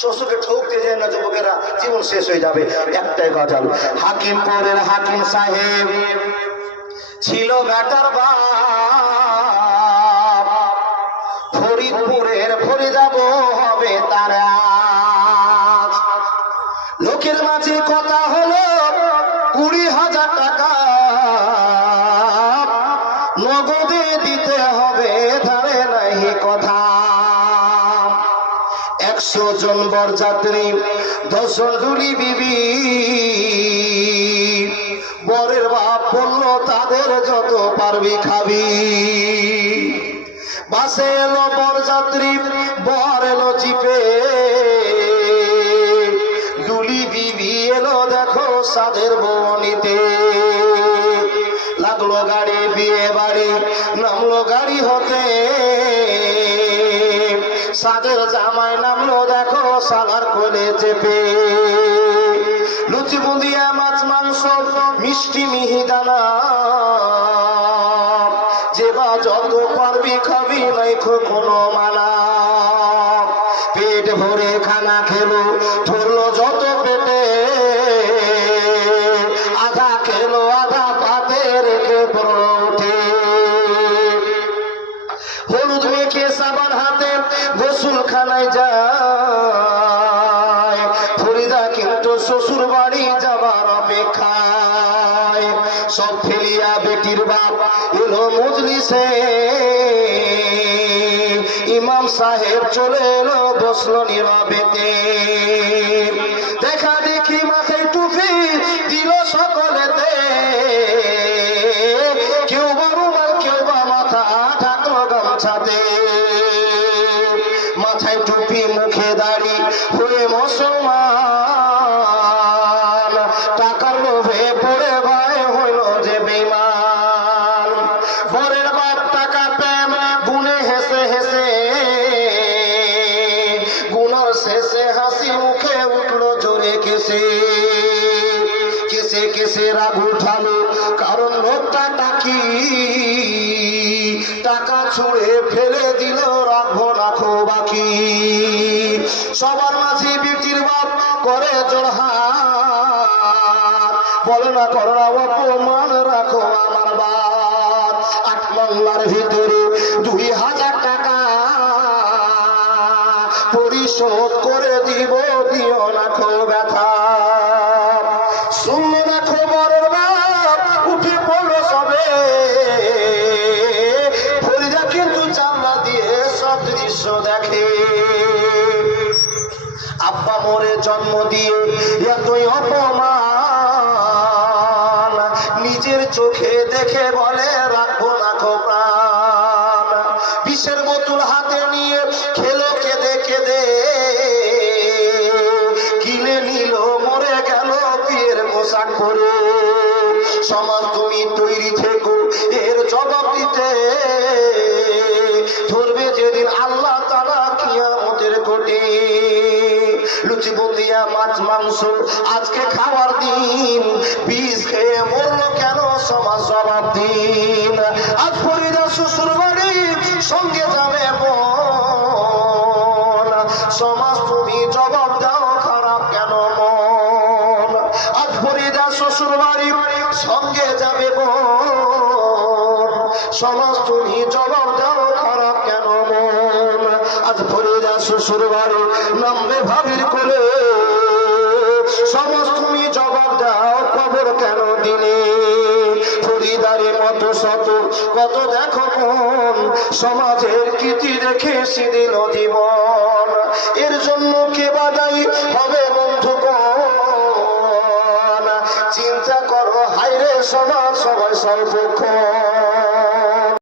শ্বশুরকে ঠকতে যায় না যুবকেরা, জীবন শেষ হয়ে যাবে। একটাই গজল, হাকিমপুরের হাকিম সাহেব ছিল বেটার বাপ, ফরিদপুরের ফরিদাবো হবে তারা। লোকের মাঝে কথা হলো 20,000 টাকা নগদে দিতে হবে, ধারে নাই কথা। 100 জন বরযাত্রী, 10 জন ডুলি বিবি, বরের বাপ বলল তাদের যত পারবি খাবি। বাসে এলো বরযাত্রী, বর এলো জিপে, ডুলি বিবি এলো দেখো সাদের বনিতে। লাগলো গাড়ি, বিয়ে বাড়ি, নামলো গাড়ি হতে, সাদের জামাই নামলো দেখো সালার কোলে চেপে। লুচি বুঁদিয়া, মাছ মাংস, মিষ্টি মিহিদানা, যে বা যত পারবি খাবি, নাই কোনো মানা। পেট ভরে খানা খেলো, ধরলো যত পেটে, আধা খেলো আধা পাতে রেখে পড়লো উঠে। হলুদ মেখে সাবান হাতে গোসল খানায় যায়, ফরিদা কিন্তু শ্বশুর বাড়ি যাবার অপেক্ষায়। সব ফেলিয়া বেটির বাপ এলো মজলিসে, ইমাম সাহেব চলে এলো, বসলো নীরবেতে। দেখা দেখি মাথায় টুপি দিল সকলেতে, কেউ বা রুমাল, কেউ বা মাথা ঢাকলো গামছাতে। মাথায় টুপি, মুখে দাড়ি, হয়ে মুসলমান, টাকার লোভে পড়ে ভাই হইল যে বেঈমান। বরের বাপ টাকা প্রেম গুনে হেসে হেসে, গুনার শেষে হাসি মুখে উঠলো জোরে কেসে। কেসে কেসে রাগ উঠালো, কারণ লোকটা টাকি, টাকা ছুঁড়ে ফেলে দিল, রাখবো রাখো বাকি। সবার মাঝে বেটির বাপ করে জোড়হাত, বলে না করো না অপমান, রাখো আমার বাপ। 8 বাংলার ভিতরে 2,000 টাকা পরিশোধ করে দিব, দিও না খো ব্যথা। শুনলো না খবরের বাপ, উঠে পড়লো সবে, ফরিদা কিন্তু জানলা দিয়ে সব দৃশ্য দেখে। আব্বা মোরে জন্ম দিয়ে এতই অপমান, নিজের চোখে দেখে বলে রাখবো না খো প্রাণ। বিষের বোতল হাতে নিয়ে খেলো কেঁদে কেঁদে, কিনে নিল মরে গেল বিয়ের পোশাক পরে। সমাজ তুমি তৈরি থেকো এর জবাব দিতে, ধরবে যেদিন আল্লাহ তাআলা কিয়ামতের কোটে। লুচি বুঁদিয়া, মাছ মাংস আজকে খাওয়ার দিন, বিষ খেয়ে মরলো কেন সমাজ জবাব দিন। আজ ফরিদা শ্বশুর বাড়ি, সঙ্গে যাবে বোন, সমাজ তুমি জবাব দাও, খারাপ কেন মন। আজ ফরিদা শ্বশুর বাড়ি, সঙ্গে যাবে বোন, সমাজ তুমি জবাব দাও, খারাপ কেন মন। আজ ফরিদা শ্বশুর বাড়ি, নামবে ভাবির কোলে, সমাজ তুমি জবাব দাও, খবর কেন দিলে। ফরিদারি মতো শত কত দেখো মন, সমাজের কীর্তি রেখে দিল জীবন। এর জন্য কে বাদাই হবে বন্ধুগণ, চিন্তা করো হাইরে সমাজ সবাই সর্বক্ষণ।